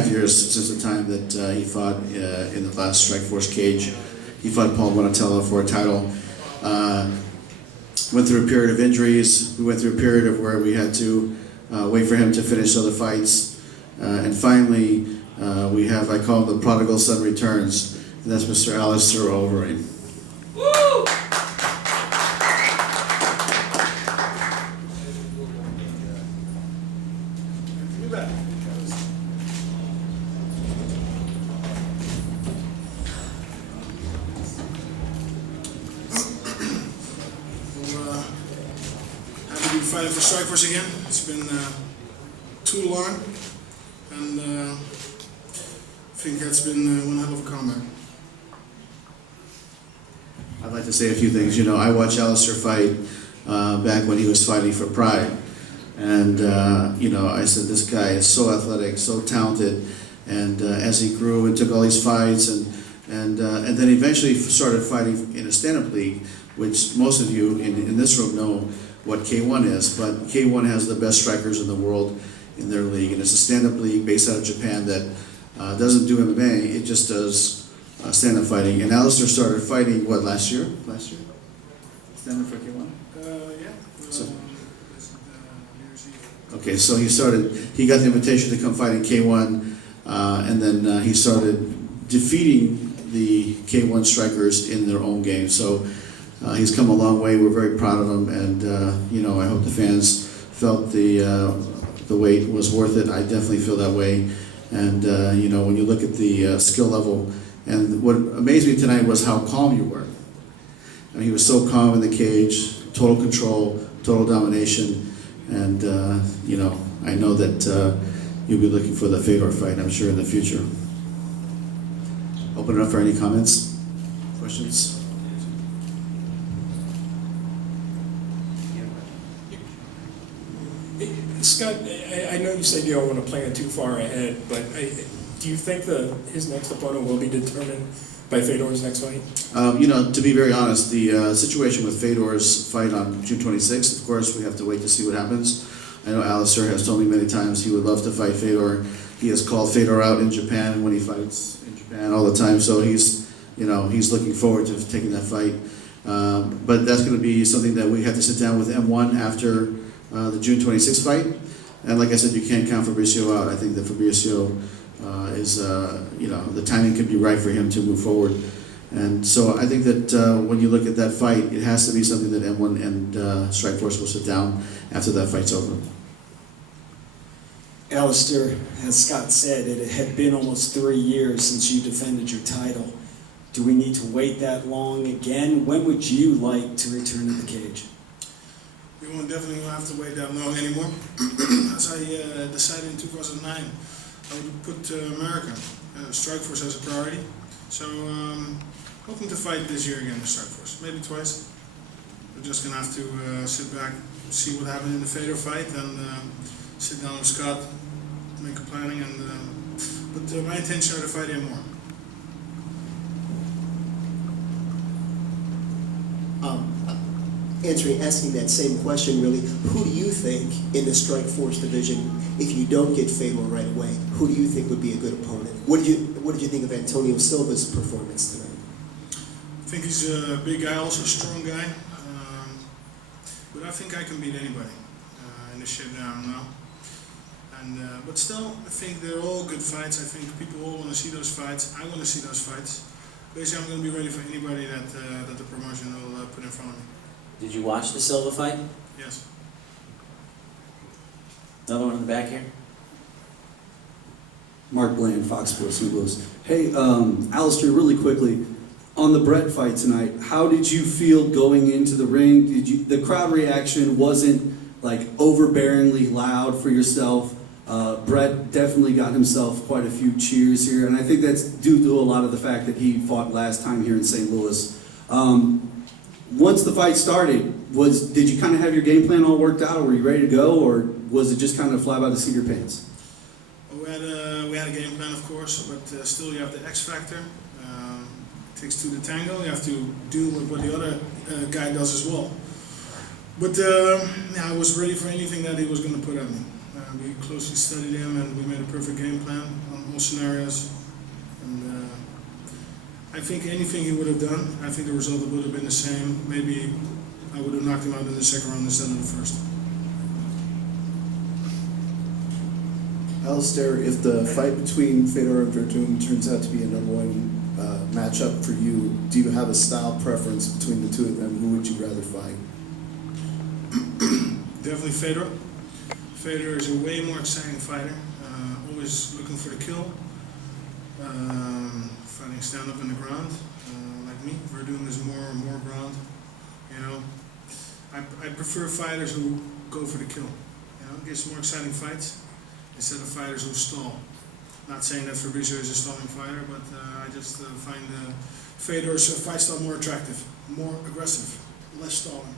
2.5 years since the time that he fought in the last Strikeforce cage. He fought Paul Bonatello for a title. Went through a period of injuries. We went through a period of where we had to wait for him to finish other fights. And finally, we have, I call him the prodigal son returns, and that's Mr. Alistair Overeem. Woo! Happy to be fighting for Strikeforce again. It's been too long, and I think that's been one hell of a comeback. I'd like to say a few things. You know, I watched Alistair fight back when he was fighting for Pride. And, you know, I said, this guy is so athletic, so talented. And as he grew and took all these fights and then eventually started fighting in a stand-up league, which most of you in this room know what K1 is. But K1 has the best strikers in the world in their league. And it's a stand-up league based out of Japan that doesn't do MMA, it just does stand-up fighting. And Alistair started fighting, what, last year? Last year? Stand-up for K1? Yeah. Okay, so he got the invitation to come fight in K1, and then he started defeating the K1 strikers in their own game. So he's come a long way. We're very proud of him, and you know, I hope the fans felt the wait was worth it. I definitely feel that way. And you know, when you look at the skill level, and what amazed me tonight was how calm you were. I mean, he was so calm in the cage, total control, total domination. And, you know, I know that you'll be looking for the Fedor fight, I'm sure, in the future. Open it up for any comments, questions? Scott, I know you said you don't want to plan too far ahead, but do you think his next opponent will be determined by Fedor's next fight? You know, to be very honest, the situation with Fedor's fight on June 26th, of course, we have to wait to see what happens. I know Alistair has told me many times he would love to fight Fedor. He has called Fedor out in Japan when he fights in Japan all the time, so he's, you know, he's looking forward to taking that fight. But that's going to be something that we have to sit down with M1 after the June 26th fight. And like I said, you can't count Fabricio out. I think that Fabricio is, you know, the timing could be right for him to move forward. And so I think that when you look at that fight, it has to be something that M1 and Strikeforce will sit down after that fight's over. Alistair, as Scott said, it had been almost 3 years since you defended your title. Do we need to wait that long again? When would you like to return to the cage? We won't definitely have to wait that long anymore. As I decided in 2009, I would put America, Strikeforce, as a priority. So hoping to fight this year again with Strikeforce, maybe twice. We're just gonna have to sit back, see what happened in the Fedor fight, and sit down with Scott, make a planning, and but my intention are to fight him more. Asking that same question, really, who do you think in the Strikeforce division, if you don't get Fedor right away, who do you think would be a good opponent? What did you think of Antonio Silva's performance tonight? I think he's a big guy, also a strong guy, but I think I can beat anybody in the shape that I'm now. And but still, I think they're all good fights. I think people all want to see those fights. I want to see those fights. Basically, I'm going to be ready for anybody that the promotion will put in front of me. Did you watch the Silva fight? Yes. Another one in the back here? Mark Bland, Fox Sports St. Louis. Hey, Alistair, really quickly, on the Brett fight tonight, how did you feel going into the ring? The crowd reaction wasn't like overbearingly loud for yourself. Brett definitely got himself quite a few cheers here, and I think that's due to a lot of the fact that he fought last time here in St. Louis. Once the fight started, did you kind of have your game plan all worked out, or were you ready to go, or was it just kind of fly by the seat of your pants? Well, we had a game plan, of course, but still you have the X factor. It takes two to tango. You have to do what the other guy does as well. But yeah, I was ready for anything that he was going to put at me. We closely studied him, and we made a perfect game plan. scenarios. And I think anything he would have done, I think the result would have been the same. Maybe I would have knocked him out in the second round instead of the first. Alistair, if the fight between Fedor and Verdum turns out to be a number one matchup for you, do you have a style preference between the two of them? Who would you rather fight? Definitely Fedor. Fedor is a way more exciting fighter, always looking for the kill, fighting stand up in the ground, like me. Verdum is more ground, you know. I prefer fighters who go for the kill, you know, gives more exciting fights instead of fighters who stall. Not saying that Fabrizio is a stalling fighter, but I just find Fedor's fight style more attractive, more aggressive, less stalling.